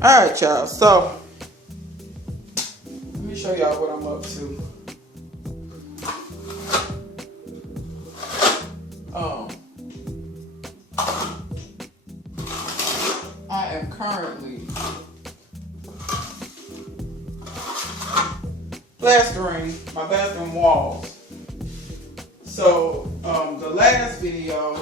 Alright, y'all, so let me show y'all what I'm up to. I am currently plastering my bathroom walls. So the last video,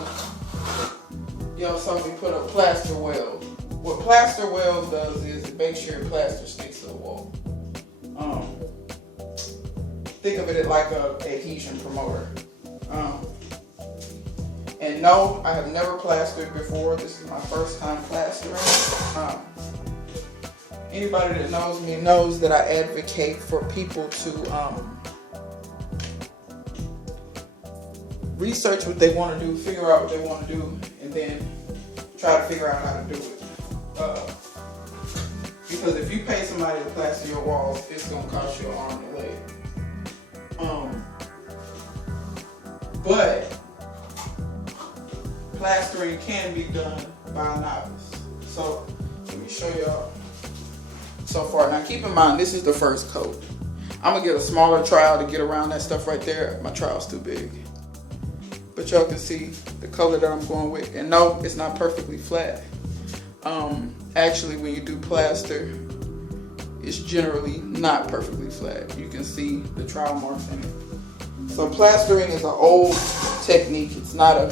y'all saw me put up plaster wells. What plaster wells does is it makes sure your plaster sticks to the wall. Think of it like a adhesion promoter. And no, I have never plastered before. This is my first time plastering. Anybody that knows me knows that I advocate for people to research what they want to do, figure out what they want to do, and then try to figure out how to do it. Because if you pay somebody to plaster your walls, it's going to cost you an arm and a leg. But plastering can be done by a novice. So let me show y'all so far. Now keep in mind, this is the first coat. I'm gonna get a smaller trowel to get around that stuff right there. My trowel's too big. But y'all can see the color that I'm going with. And no, it's not perfectly flat. Actually, when you do plaster, it's generally not perfectly flat. You can see the trowel marks in it. So plastering is an old technique. It's not a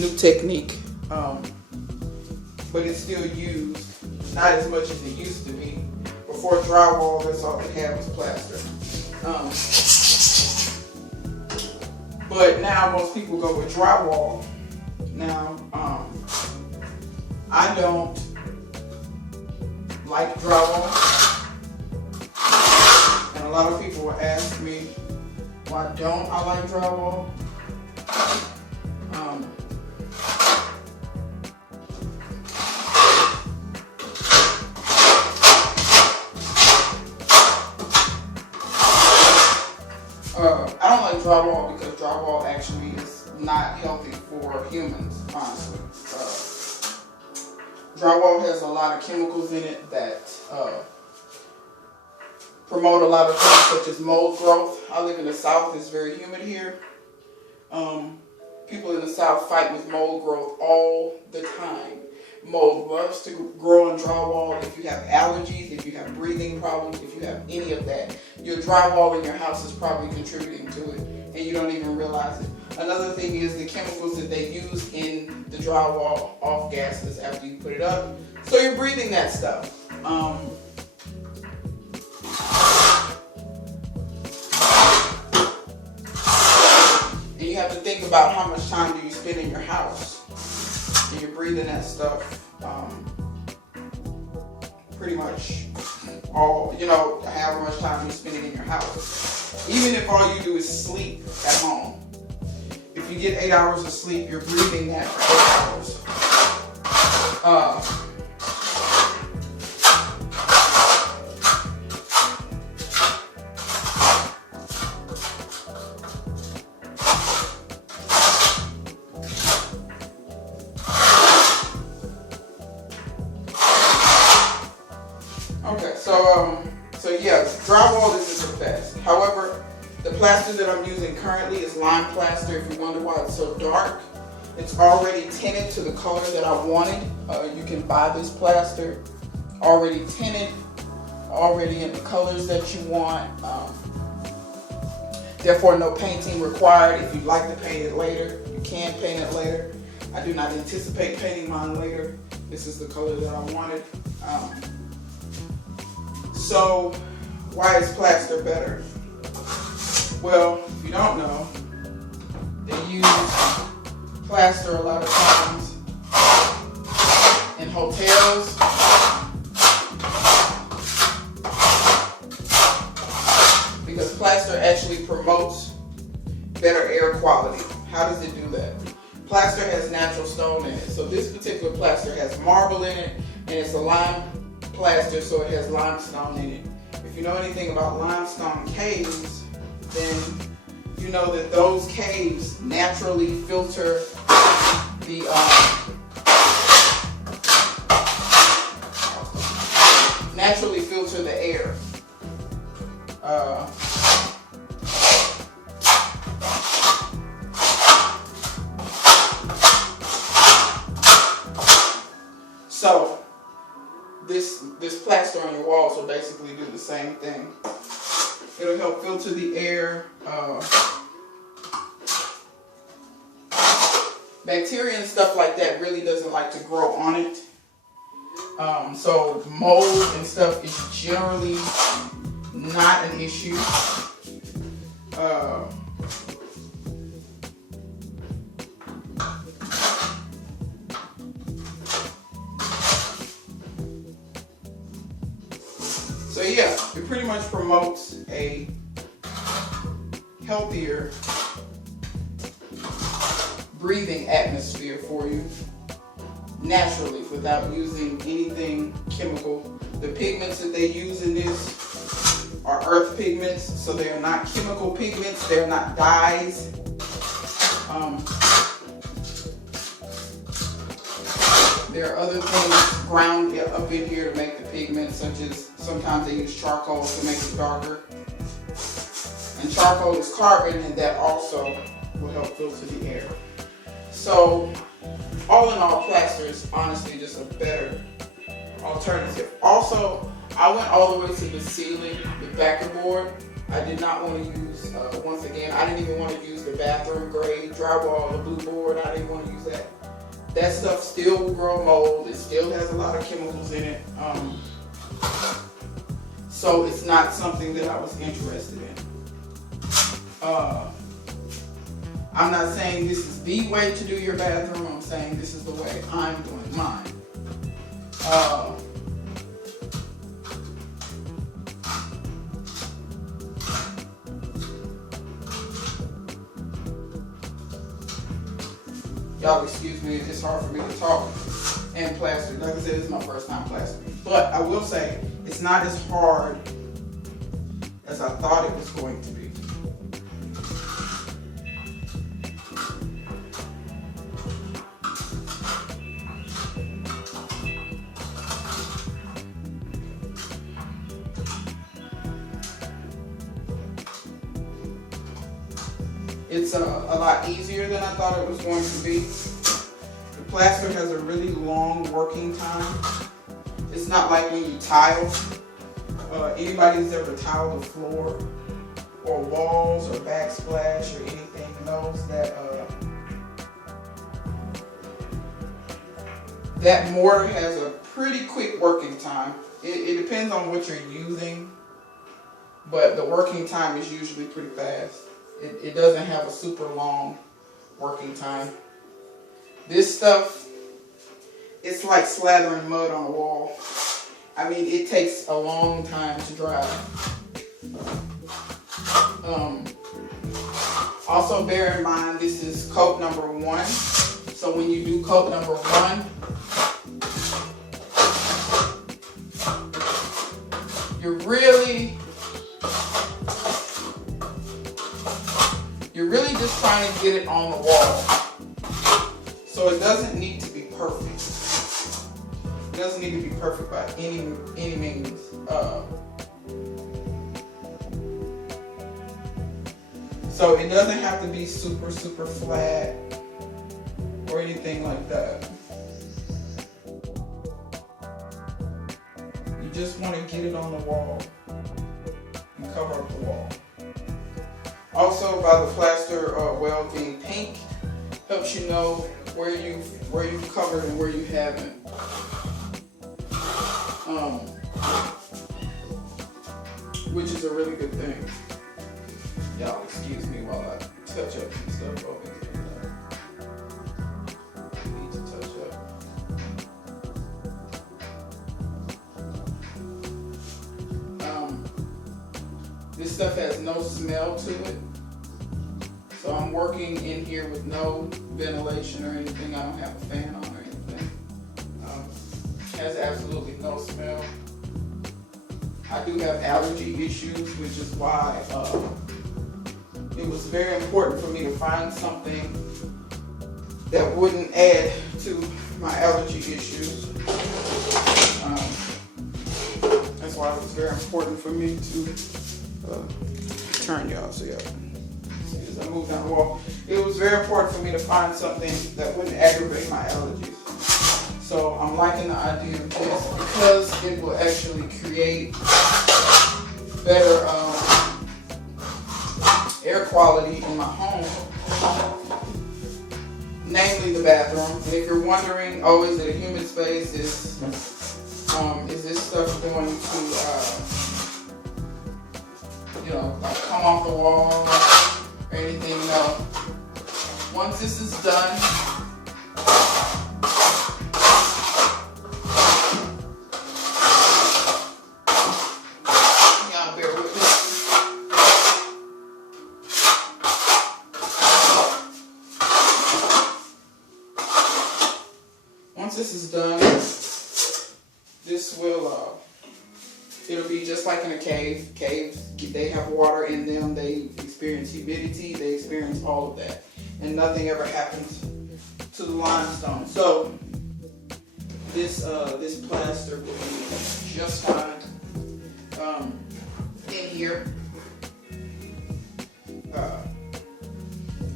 new technique, but it's still used, not as much as it used to be. Before drywall, that's all they had was plaster. But now most people go with drywall. Now, I don't like drywall, and a lot of people will ask me, why don't I like drywall? I don't like drywall because drywall actually is not healthy for humans, honestly. Drywall has a lot of chemicals in it that promote a lot of things such as mold growth. I live in the South, it's very humid here. People in the South fight with mold growth all the time. Mold loves to grow on drywall. If you have allergies, if you have breathing problems, if you have any of that, your drywall in your house is probably contributing to it, and you don't even realize it. Another thing is the chemicals that they use in the drywall off gases after you put it up. So you're breathing that stuff. And you have to think about how much time do you spend in your house. And you're breathing that stuff pretty much all, however much time you're spending in your house. Even if all you do is sleep at home. If you get 8 hours of sleep, you're breathing that for 8 hours. Okay, so yeah, drywall isn't the best. However, the plaster that I'm using currently is lime plaster. If you wonder why it's so dark, it's already tinted to the color that I wanted. You can buy this plaster already tinted, already in the colors that you want. Therefore, no painting required. If you'd like to paint it later, you can paint it later. I do not anticipate painting mine later. This is the color that I wanted. So, why is plaster better? Well, if you don't know, they use plaster a lot of times in hotels, because plaster actually promotes better air quality. How does it do that? Plaster has natural stone in it. So this particular plaster has marble in it, and it's a lime plaster, so it has limestone in it. If you know anything about limestone caves, then you know that those caves naturally filter the filter the air. So this plaster on your walls will basically do the same thing. It'll help filter the air. Bacteria and stuff like that really doesn't like to grow on it. So mold and stuff is generally not an issue. So yeah, it pretty much promotes a healthier breathing atmosphere for you naturally without using anything chemical. The pigments that they use in this are earth pigments, so they are not chemical pigments, they're not dyes. There are other things ground up in here to make the pigments, such as sometimes they use charcoal to make it darker. And charcoal is carbon, and that also will help filter the air. So, all in all, plaster is honestly just a better alternative. Also, I went all the way to the ceiling with backer board. I did not want to use, once again, I didn't even want to use the bathroom grade drywall, the blue board. I didn't want to use that. That stuff still will grow mold. It still has a lot of chemicals in it. So it's not something that I was interested in. I'm not saying this is the way to do your bathroom. I'm saying this is the way I'm doing mine. Y'all excuse me, it's hard for me to talk and plaster. Like I said, this is my first time plastering. But I will say, it's not as hard as I thought it was going to be. It's a lot easier than I thought it was going to be. The plaster has a really long working time. It's not like when you tile. Anybody who's ever tiled the floor or walls or backsplash or anything knows that that mortar has a pretty quick working time. It depends on what you're using, but the working time is usually pretty fast. It doesn't have a super long working time. This stuff, it's like slathering mud on a wall. I mean, it takes a long time to dry. Also bear in mind, this is coat number 1. So when you do coat number 1, you're really just trying to get it on the wall. So it doesn't need to be perfect. It doesn't need to be perfect by any means. So it doesn't have to be super flat or anything like that. You just want to get it on the wall and cover up the wall. Also, by the plaster well being pink, helps you know where you've covered and where you haven't. Which is a really good thing. Y'all excuse me while I touch up some stuff over here. Need to touch up. This stuff has no smell to it. So I'm working in here with no ventilation or anything. I don't have a fan on or anything. Has absolutely no smell. I do have allergy issues, which is why it was very important for me to find something that wouldn't add to my allergy issues. That's why why it was very important for me to turn y'all so y'all see as I move down the wall. It was very important for me to find something that wouldn't aggravate my allergies. So I'm liking the idea of this because it will actually create better air quality in my home, namely the bathroom. And if you're wondering, oh, is it a humid space? Is this stuff going to, like come off the wall or anything? No. Once this is done, y'all bear with me. Once this is done, this will, it'll be just like in a cave. Caves, they have water in them, they experience humidity, they experience all of that. And nothing ever happens to the limestone. So, this plaster will be just fine in here.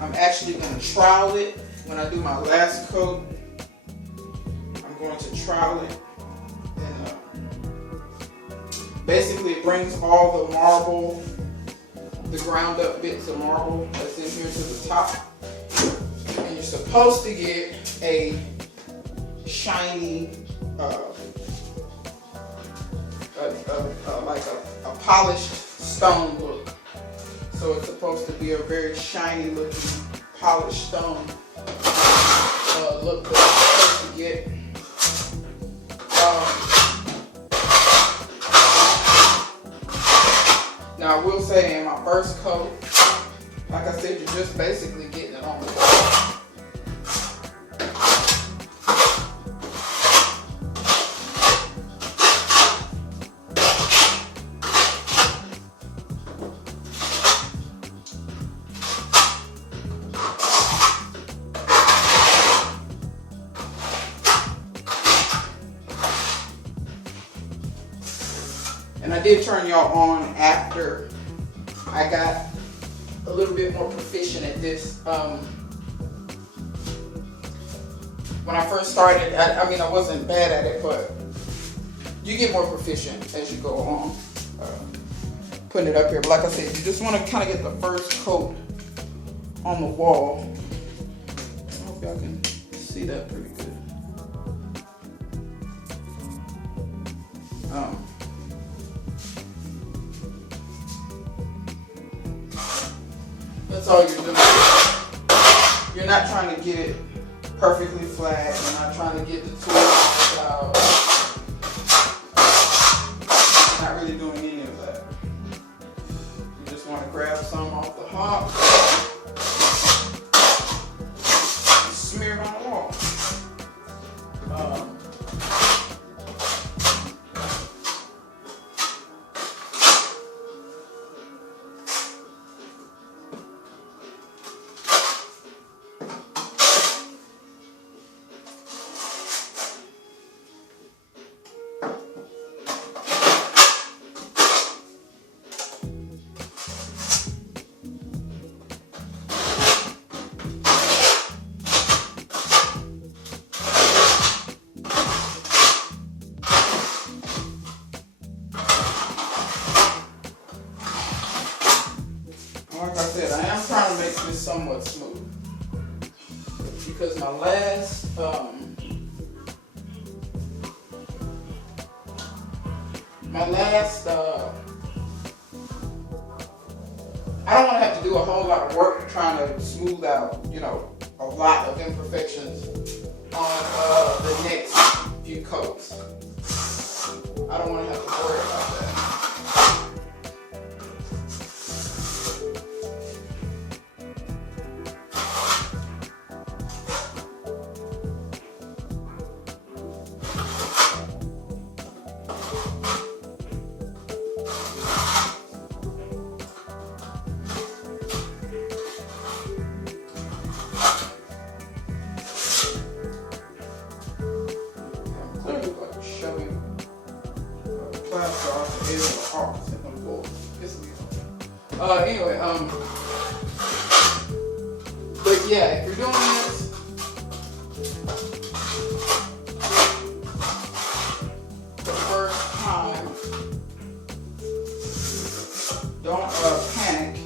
I'm actually going to trowel it when I do my last coat. I'm going to trowel it. And basically it brings all the marble, the ground up bits of marble that's in here to the top. And you're supposed to get a shiny, like a polished stone look. So it's supposed to be a very shiny looking polished stone look that you're supposed to get. Now I will say in my first coat, like I said, you're just basically getting it on the wall. And I did turn y'all on after I got a little bit more proficient at this. When I first started, I mean, I wasn't bad at it, but you get more proficient as you go along. Putting it up here, but like I said, you just want to kind of get the first coat on the wall. I hope y'all can see that pretty good. That's all you're doing. You're not trying to get it perfectly flat. You're not trying to get the tools out. You're not really doing any of that. You just want to grab some off the hop and smear it on the wall. Like I said, I am trying to make this somewhat smooth because my last I don't want to have to do a whole lot of work trying to smooth out, a lot of imperfections on the next few coats. I don't want to have to worry about that. Clearly, like shoving plaster off. Anyway, but yeah, if you're doing this, the first time, don't panic.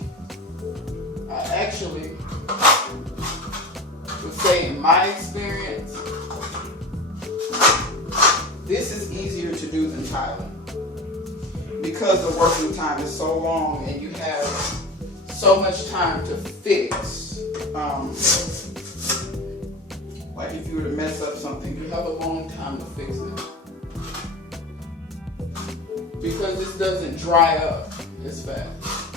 I actually would say, in my experience, this is easier to do than tiling because the working time is so long and you have so much time to fix. Like if you were to mess up something, you have a long time to fix it because this doesn't dry up as fast.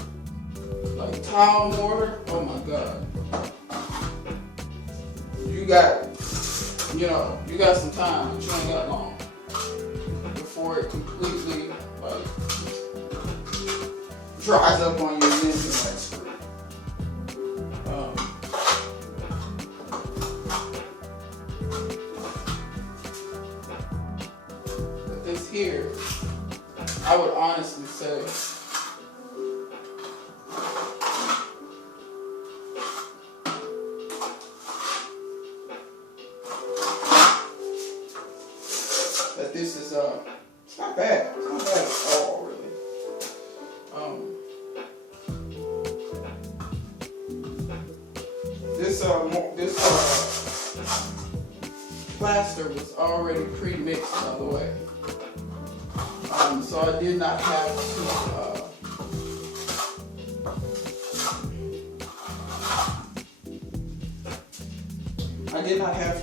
Like tile mortar, oh my god. You got some time, but you ain't got long before it completely like dries up on your lens and that screw. But this here, I would honestly say, this is it's not bad. It's not bad at all, really. This plaster was already pre-mixed, by the way. So I did not have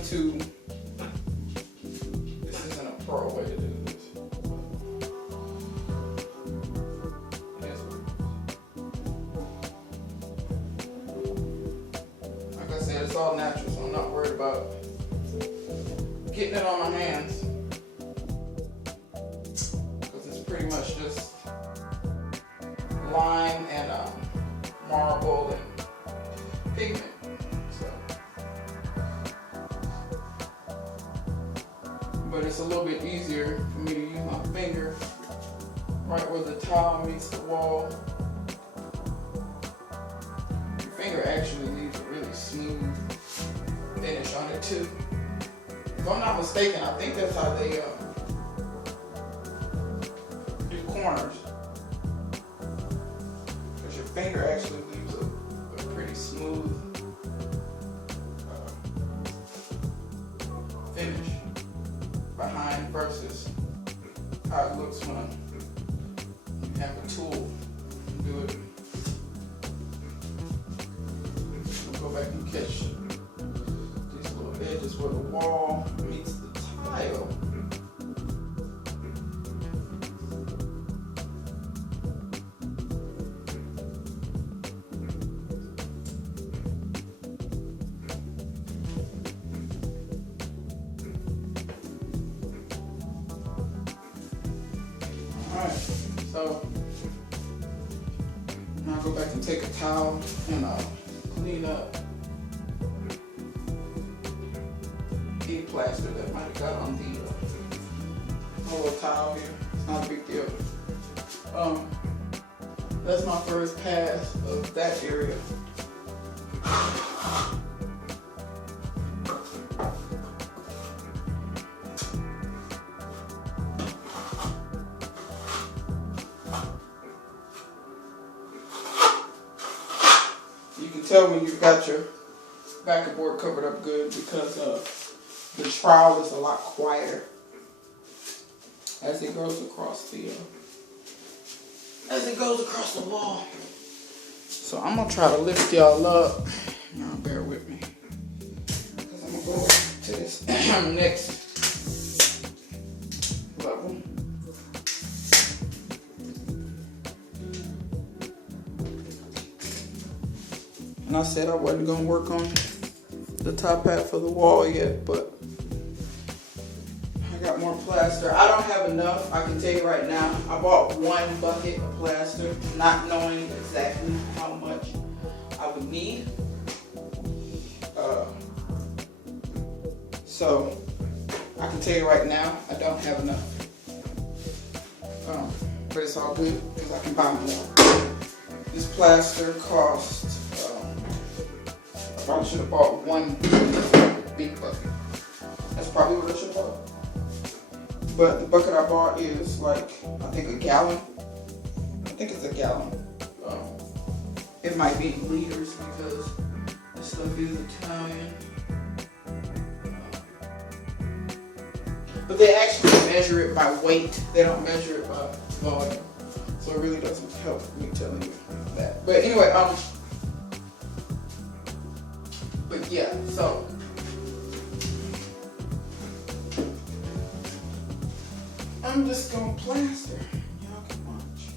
to. Pro way to do this. Like I said, it's all natural, so I'm not worried about getting it on my hands because it's pretty much just lime and marble and pigment. But it's a little bit easier for me to use my finger right where the tile meets the wall. Your finger actually needs a really smooth finish on it too. If I'm not mistaken, I think that's how they do corners. Because your finger actually leaves a pretty smooth finish behind versus how it looks when you have a tool to do it. I'll go back and catch these little edges where the wall meets the tile. So now I'll go back and take a towel and clean up the plaster that might have got on the little towel here. It's not a big deal. That's my first pass of that area. Tell when you've got your backer board covered up good because the trowel is a lot quieter as it goes across the wall. So I'm gonna try to lift y'all up. Y'all bear with me because I'm gonna go to this next level. And I said I wasn't gonna work on the top half of the wall yet, but I got more plaster. I don't have enough, I can tell you right now. I bought 1 bucket of plaster, not knowing exactly how much I would need. So I can tell you right now, I don't have enough. but it's all good because I can buy more. This plaster cost, I probably should have bought one big bucket. That's probably what I should have bought. But the bucket I bought is like, I think a gallon. I think it's a gallon. It might be in liters because this stuff is Italian. But they actually measure it by weight. They don't measure it by volume. So it really doesn't help me telling you that. But anyway, but yeah, so I'm just gonna plaster. Y'all can watch.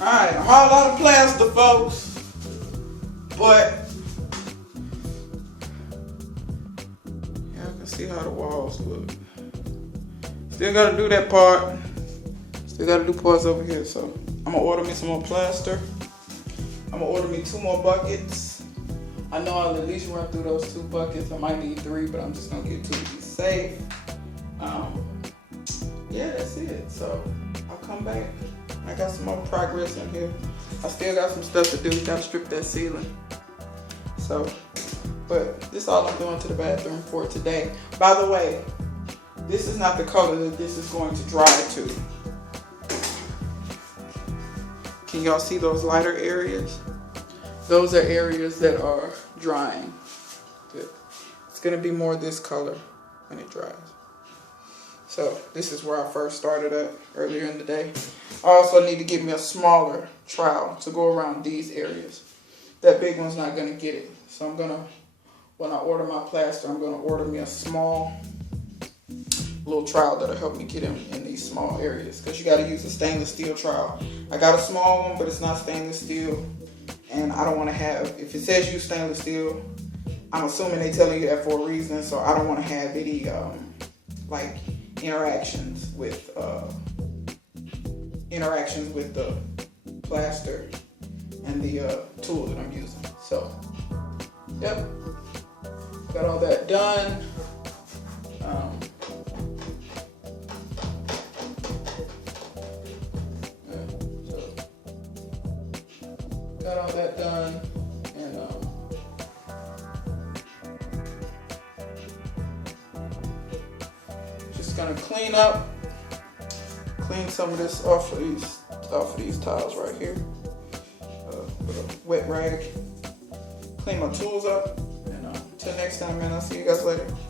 Alright, a whole lot of plaster, folks. But y'all can see how the walls look. Still gotta do that part. Still gotta do parts over here. So I'm gonna order me some more plaster. I'm gonna order me 2 more buckets. I know I'll at least run through those 2 buckets. I might need 3, but I'm just gonna get 2 to be safe. Yeah, that's it. So I'll come back. I got some more progress in here. I still got some stuff to do. Gotta strip that ceiling. So, but this is all I'm doing to the bathroom for today. By the way, this is not the color that this is going to dry to. Can y'all see those lighter areas? Those are areas that are drying. It's gonna be more this color when it dries. So this is where I first started at earlier in the day. I also need to get me a smaller trowel to go around these areas. That big one's not gonna get it. So I'm gonna, when I order my plaster, I'm gonna order me a small little trowel that'll help me get in these small areas. Because you gotta use a stainless steel trowel. I got a small one, but it's not stainless steel. And I don't wanna have, if it says use stainless steel, I'm assuming they telling you that for a reason. So I don't wanna have any like interactions with the plaster and the tool that I'm using. So, yep, got all that done. Got all that done, and just gonna clean some of this off of these tiles right here with a wet rag. Clean my tools up, and until next time, man, I'll see you guys later.